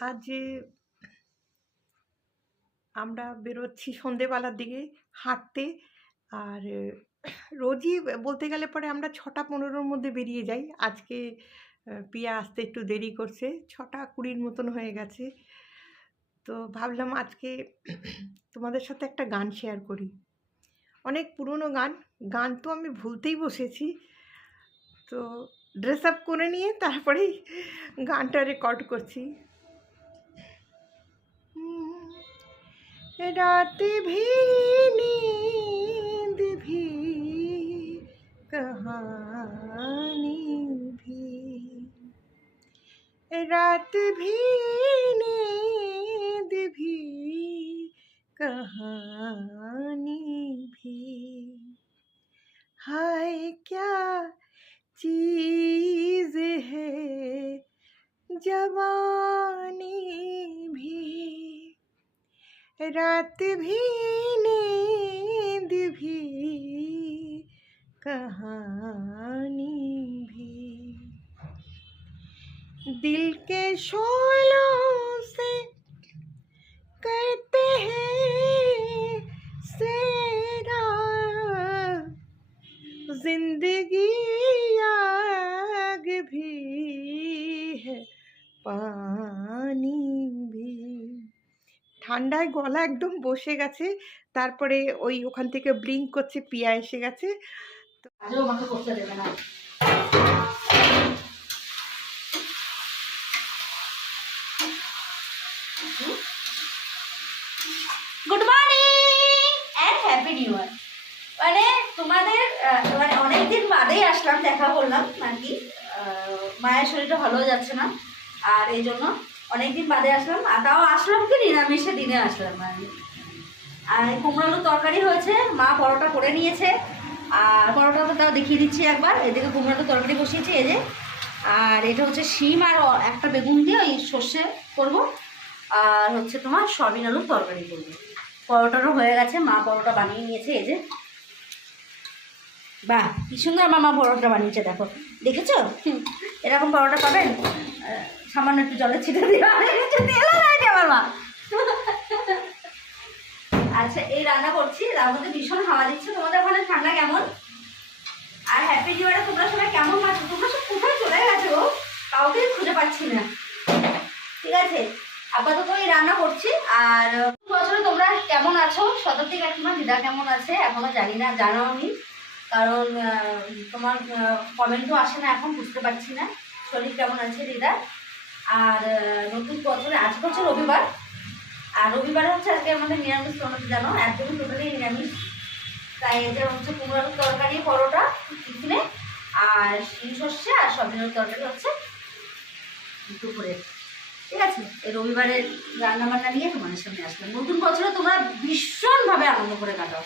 আজ আমরা বেরোচ্ছি সন্ধেবেলার দিকে হাঁটতে। আর রোজই বলতে গেলে পরে আমরা ছটা পনেরোর মধ্যে বেরিয়ে যাই। আজকে পিয়া আসতে একটু দেরি করছে। ছটা কুড়ির মতন হয়ে গেছে। তো ভাবলাম আজকে তোমাদের সাথে একটা গান শেয়ার করি। অনেক পুরনো গান। গান তো আমি ভুলতেই বসেছি। তো ড্রেস আপ করে নিয়ে তারপরেই গানটা রেকর্ড করছি। रात भी, नींद भी, कहानी भी। रात भी, नींद भी, कहानी भी। हाय, क्या चीज़ है, जवानी भी। रात भी नींद भी कहानी भी दिल के शोलों ঠান্ডায় গলা একদম বসে গেছে। তারপরে ওই ওখান থেকে ব্লিঙ্ক করছে, পিয়া এসে গেছে। আজও আমাকে করতে দেবে না। Good morning happy new year মানে তোমাদের মানে অনেকদিন বাদেই আসলাম, দেখা করলাম, আর কি। মায়ের শরীরটা ভালো যাচ্ছে না। আর এই জন্য অনেকদিন বাদে আসলাম, আর তাও আসলাম কি নিরামিষে দিনে আসলাম আর কি। আর কুমড়ো আলুর তরকারি হয়েছে, মা পরোটা করে নিয়েছে, আর পরোটা তো তাও দেখিয়ে দিচ্ছি একবার। এদিকে কুমড়ো আলুর তরকারি বসিয়েছি, এই যে। আর এটা হচ্ছে শিম আর একটা বেগুন দিয়ে ওই সর্ষে করব, আর হচ্ছে তোমার সয়াবিন আলুর তরকারি করব। পরোটারও হয়ে গেছে, মা পরোটা বানিয়ে নিয়েছে, এই যে। বাহ, কি সুন্দর মামা পরোটা বানিয়েছে, দেখো। দেখেছ? এরকম পরোটা পাবেন? সামান্য একটু জলের ছিটে দিয়ে আমার মা আচ্ছা এই রান্না করছি। তার মধ্যে ভীষণ হাওয়া দিচ্ছে। তোমাদের ওখানে ঠান্ডা কেমন? আর হ্যাপি নিউ তোমরা সবাই কেমন আছো? তোমরা সব কোথায় চলে গেছো? গো? কাউকে খুঁজে পাচ্ছি না। ঠিক আছে? আপাতত এই রান্না করছি। আর, বছরে তোমরা কেমন আছো? শতাব্দী কাকিমা, দিদা কেমন আছে? এখনও জানি না জানাও নি কারণ তোমার কমেন্টও আসে না এখন, বুঝতে পারছি না। শরীর কেমন আছে দিদা? আর নতুন বছরে, আজ হচ্ছে রবিবার। আর রবিবারে হচ্ছে আজকে আমাদের নিরামিষ তোমরা জানো? একদমই টোটালি নিরামিষ। তাই এটা হচ্ছে কুমড়ো তরকারি, পরোটা, টিফিনে। আর শিম সর্ষে আর সবিনের তরকারি হচ্ছে দুপুরে। ঠিক আছে? এই রবিবারের রান্না বান্না নিয়ে তোমাদের সামনে আসলাম। নতুন বছরে তোমরা ভীষণভাবে আনন্দ করে কাটাও।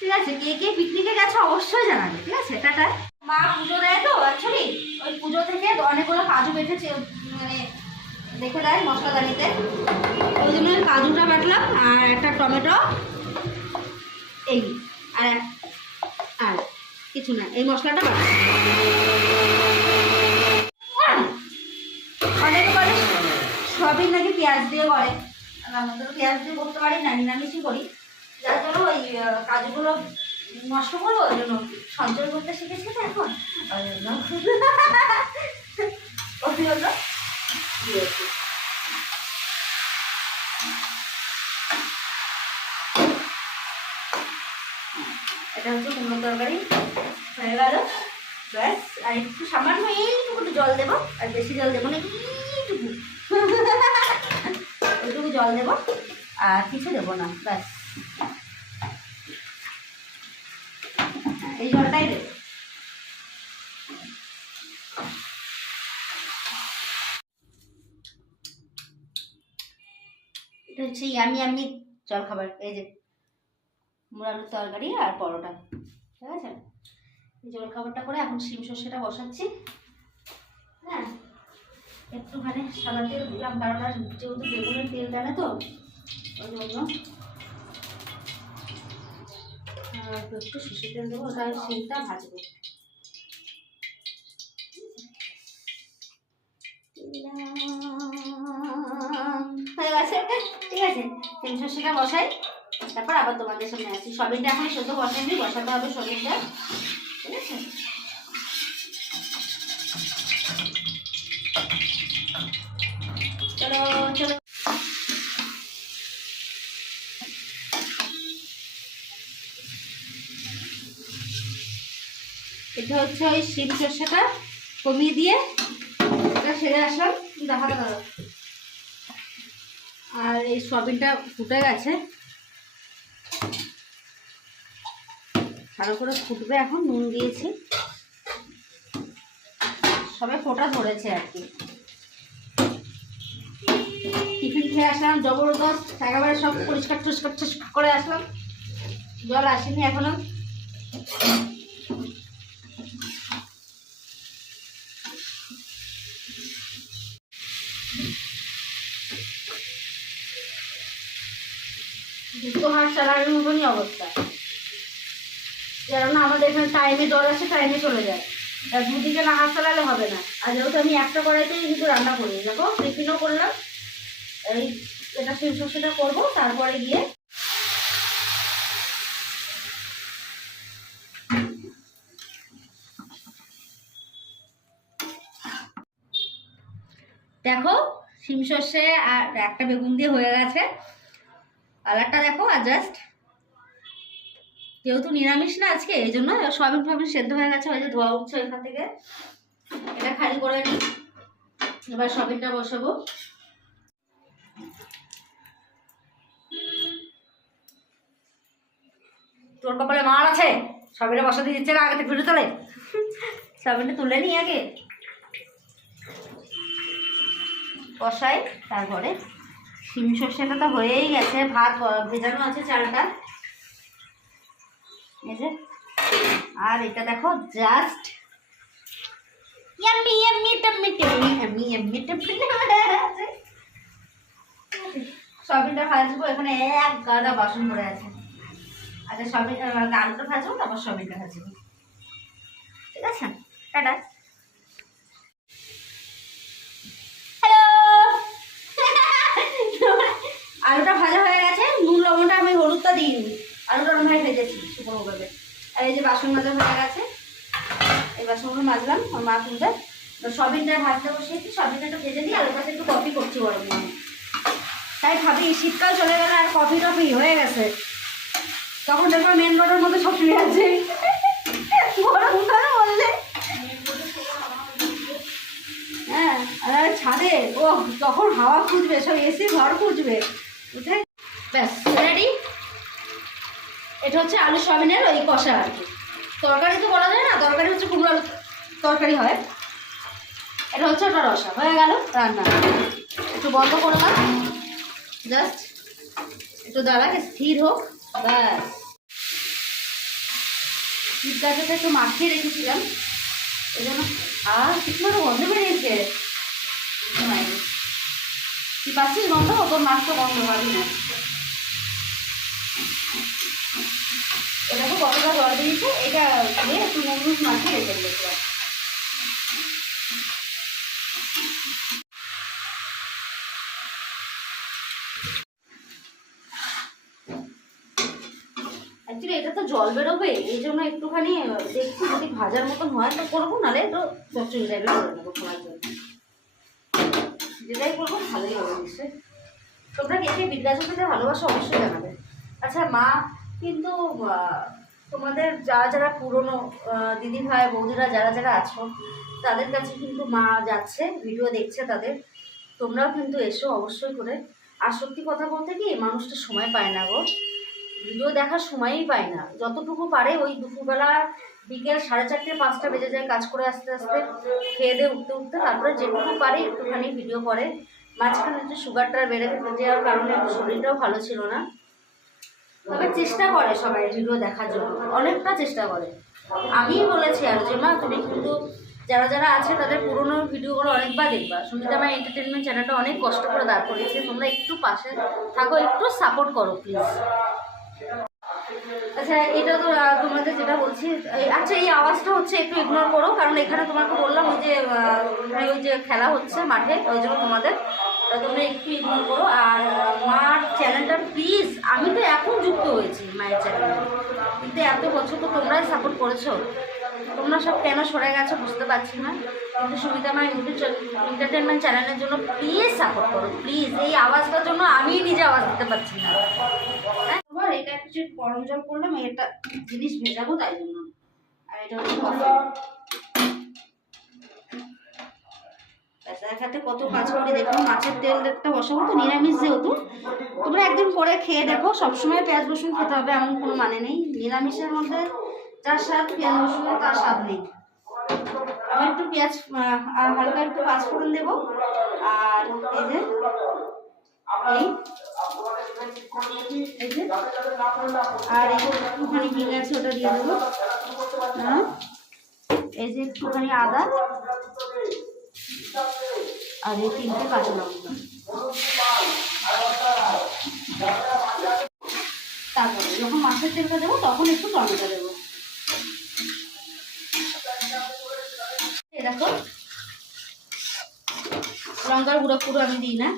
ঠিক আছে? কে কে পিকনিকে গেছো অবশ্যই জানাবে। ঠিক আছে? টাটা। মা পুজো দেয় তো অ্যাকচুয়ালি ওই পুজো থেকে অনেকগুলো কাজু বেঁধেছে মানে দেখে দেয় মশলাদানিতে। ওই জন্য কাজুটা বাটলাম, আর একটা টমেটো, এই, আর আর কিছু না, এই মশলাটা বাটলাম। অনেকে বলে সবই নাকি পেঁয়াজ দিয়ে করে। তো পেঁয়াজ দিয়ে করতে পারি, না নিরামিষই করি। যার জন্য ওই কাজুগুলো নষ্ট করব, ওই জন্য সঞ্চয় করতে শিখেছি তো এখন। ওই জন্য। ওই এটা হচ্ছে কুমড়ো তরকারি। হয়ে গেল। ব্যাস, আর একটু সামান্য এইটুকু জল দেবো, আর বেশি জল দেবো না, এইটুকু। এইটুকু জল দেবো, আর কিছু দেবো না, ব্যাস। এই জলটাই দেবো এটা হচ্ছে ইয়ামি ইয়ামি জল খাবার এই যে মুড় তরকারি আর পরোটা, ঠিক আছে? এই জল খাবারটা করে এখন শিম সর্ষেটা বসাচ্ছি। হ্যাঁ একটুখানি সাদা তেল দিলাম, কারণ আর যেহেতু বেগুনের তেল টানে তো, ওই জন্য। আর একটু শিশু তেল দেবো ওটা শিলটা ভাজবো। ঠিক আছে বসাই তারপর আবার তোমাদের সামনে আসি সবিনটা এখন শুধু বসাইনি বসাতে হবে সবিনটা ঠিক আছে। এটা হচ্ছে ওই শিম সর্ষেটা কমিয়ে দিয়ে এটা সেরে আসলাম দেখাতে দাও আর এই সয়াবিনটা ফুটে গেছে। ভালো করে ফুটবে এখন, নুন দিয়েছি। সবে ফোটা ধরেছে আর কি। টিফিন খেয়ে আসলাম, জবরদস্ত, একেবারে সব পরিষ্কার টরিষ্কার টরিষ্কার করে আসলাম। জল আসেনি এখনও। দুটো হাঁস চালানোর মতনই অবস্থা। কেননা আমাদের এখানে টাইমে জল আসে টাইমে চলে যায়। আর দুদিকে না হাঁস চালালে হবে না। আর যেহেতু আমি একটা কড়াইতেই কিন্তু রান্না করি, দেখো টিফিনও করলাম, এই এটা শিম সর্ষেটা করব, তারপরে গিয়ে দেখো শিম সর্ষে আর একটা বেগুন দিয়ে হয়ে গেছে। কালারটা দেখো আর জাস্ট যেহেতু নিরামিষ না আজকে এই জন্য সয়াবিন ফয়াবিন সেদ্ধ হয়ে গেছে ওই যে ধোয়া উঠছে এখান থেকে। এটা খালি করে নিই। এবার সয়াবিনটা বসাবো। তোর কপালে মার আছে? সয়াবিনটা বসাতে দিচ্ছে না আগে ভিডিও তোলে সয়াবিনটা তুলে নিই আগে। কষাই তারপরে শিম সর্ষেটা তো হয়েই গেছে ভাত ভেজানো আছে চালটা। এই যে আর এটা দেখো just yummy yummy tummy tummy yummy yummy tummy সয়াবিনটা ভাজবো এখানে এক গাদা বাসন পড়ে আছে। আচ্ছা সয়াবিন আহ, আলুটা ভাজবো তারপর সয়াবিনটা ভাজবো। ঠিক আছে? টাটা। আলুটা ভাজা হয়ে গেছে, নুন, লবণটা আমি হলুদটা দিইনি। আলুটা আমি ভেজেছি শুকনোভাবে আর এই যে বাসন মাজা হয়ে গেছে, এই বাসনগুলো মাজলাম, আমার মা তুলবে। তো সবিনটা ভাজতে বসিয়েছি সবিনটা একটু ভেজে দিই ওর পাশে একটু কফি করছি গরম গরম। তাই ভাবি শীতকাল চলে গেলে আর কফি টফি হয়ে গেছে। তখন দেখব মেন রোডের মধ্যে সব শুয়ে আছে। বললে। হ্যাঁ আর ছাদে ও তখন হাওয়া খুঁজবে, সব এসি ঘর খুঁজবে। বুঝলে ব্যাস রেডি এটা হচ্ছে আলু সয়াবিনের ওই কষা আর কি। তরকারি তো বলা যায় না, তরকারি হচ্ছে কুমড়ো আলু তরকারি হয়। এটা হচ্ছে ওটা রসা, হয়ে গেল রান্না। একটু বন্ধ করলাম জাস্ট একটু দাঁড়াকে, স্থির হোক, ব্যাস। শীত গাছটা একটু মাখিয়ে রেখেছিলাম। এই জন্য আর ঠিক মতো গন্ধ বেরিয়েছে তুই পাচ্ছিস গন্ধ তোর তো গন্ধ পাবি না। এটা তো কতটা জল দিয়েছে। এটা দিয়ে একটু নুন মাখিয়ে রেখে দিয়েছিলাম অ্যাকচুয়ালি এটা তো জল বেরোবে। এই জন্য একটুখানি, দেখছি যদি ভাজার মতন হয়, তো করব, নাহলে তো চচ্চড়ি টাইপের করে নেব খাওয়ার জন্য। যেটাই করব, ভালোই হবে নিশ্চয়ই। তোমরা কে কে বিদ্যাচর পেতে ভালোবাসো অবশ্যই জানাবে। আচ্ছা মা, কিন্তু তোমাদের যারা যারা পুরনো দিদি ভাই, বৌদিরা যারা যারা আছো, তাদের কাছে কিন্তু মা যাচ্ছে, ভিডিও দেখছে তাদের। তোমরাও কিন্তু এসো অবশ্যই করে। আর সত্যি কথা বলতে কি মানুষটা সময় পায় না গো। ভিডিও দেখার সময়ই পায় না। যতটুকু পারে ওই দুপুরবেলা বিকেল সাড়ে চারটে, পাঁচটা বেজে যায় কাজ করে আস্তে আস্তে, খেয়ে দিয়ে উঠতে উঠতে তারপরে যেটুকু পারে একটুখানি ভিডিও করে। মাঝখানে একটু সুগারটা বেড়ে যাওয়ার কারণে শরীরটাও ভালো ছিল না। তবে চেষ্টা করে সবাই ভিডিও দেখার জন্য, অনেকটা চেষ্টা করে। আমিই বলেছি আর যে, মা, তুমি কিন্তু যারা যারা আছে তাদের পুরোনো ভিডিওগুলো অনেকবার দেখবা। সুমিতা মা এন্টারটেনমেন্ট চ্যানেলটা অনেক কষ্ট করে দাঁড় করিয়েছে। তোমরা একটু পাশে থাকো, একটু সাপোর্ট করো প্লিজ আচ্ছা এটা তো তোমাদের যেটা বলছি আচ্ছা এই আওয়াজটা হচ্ছে একটু ইগনোর করো কারণ এখানে তোমাকে বললাম ওই যে আহ, ওই যে খেলা হচ্ছে মাঠে ওই জন্য তোমাদের। তোমরা একটু ইগনোর করো। আর মার চ্যানেলটা প্লিজ আমি তো এখন যুক্ত হয়েছি মায়ের চ্যানেলে কিন্তু এত বছর তো তোমরাই সাপোর্ট করেছ। তোমরা সব কেন সরে গেছো বুঝতে পারছি না। কিন্তু সুবিধা মা এন্টারটেনমেন্ট চ্যানেলের জন্য প্লিজ সাপোর্ট করো প্লিজ এই আওয়াজটার জন্য আমি নিজে আওয়াজ দিতে পারছি না। এটা গরম জল করলাম এটা জিনিস ভেজাবো তাই জন্য। আর এটা কফি কত কাজ করি দেখো মাছের তেলটা বসাবো তো নিরামিষ যেহেতু তোমরা একদিন করে খেয়ে দেখো সবসময় পেঁয়াজ রসুন খেতে হবে এমন কোনো মানে নেই। নিরামিষের মধ্যে যার স্বাদ পেঁয়াজ রসুনের তার স্বাদ নেই। আমি একটু পেঁয়াজ আর হালকা একটু পাঁচফোড়ন দেবো। আর এই যে এই আর একটুখানি ওটা দিয়ে দেবো। হ্যাঁ? একটুখানি আদা আর এই তিনটে কাঁচা তারপরে যখন মাছের তেলটা দেবো, তখন একটু টমেটো দেবো। দেখো, লঙ্কার গুঁড়ো পুরো আমি দিই না।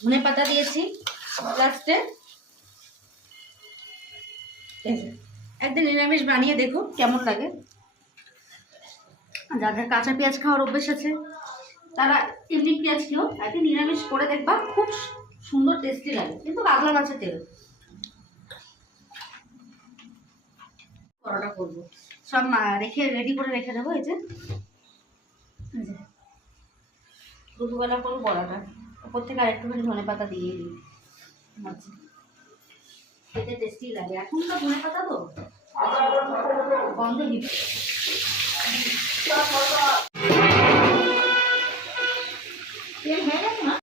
ধনে পাতা দিয়েছি। লাস্টে একদিন নিরামিষ বানিয়ে দেখো কেমন লাগে। যাদের কাঁচা পেঁয়াজ খাওয়ার অভ্যেস আছে, তারা এমনি পেঁয়াজ খেয়েও একদিন নিরামিষ করে দেখবা, খুব সুন্দর টেস্টি লাগে, কিন্তু কাতলা মাছের তেল। পরোটা করব। সব রেখে রেডি করে রেখে দেবো, এই যে। দুপুরবেলা করব বড়াটা ওপর থেকে আরেকটুখানি ধনে পাতা দিয়ে দিই। খেতে টেস্টি লাগে। এখন তো ধনে পাতা তো? গন্ধ দিবে।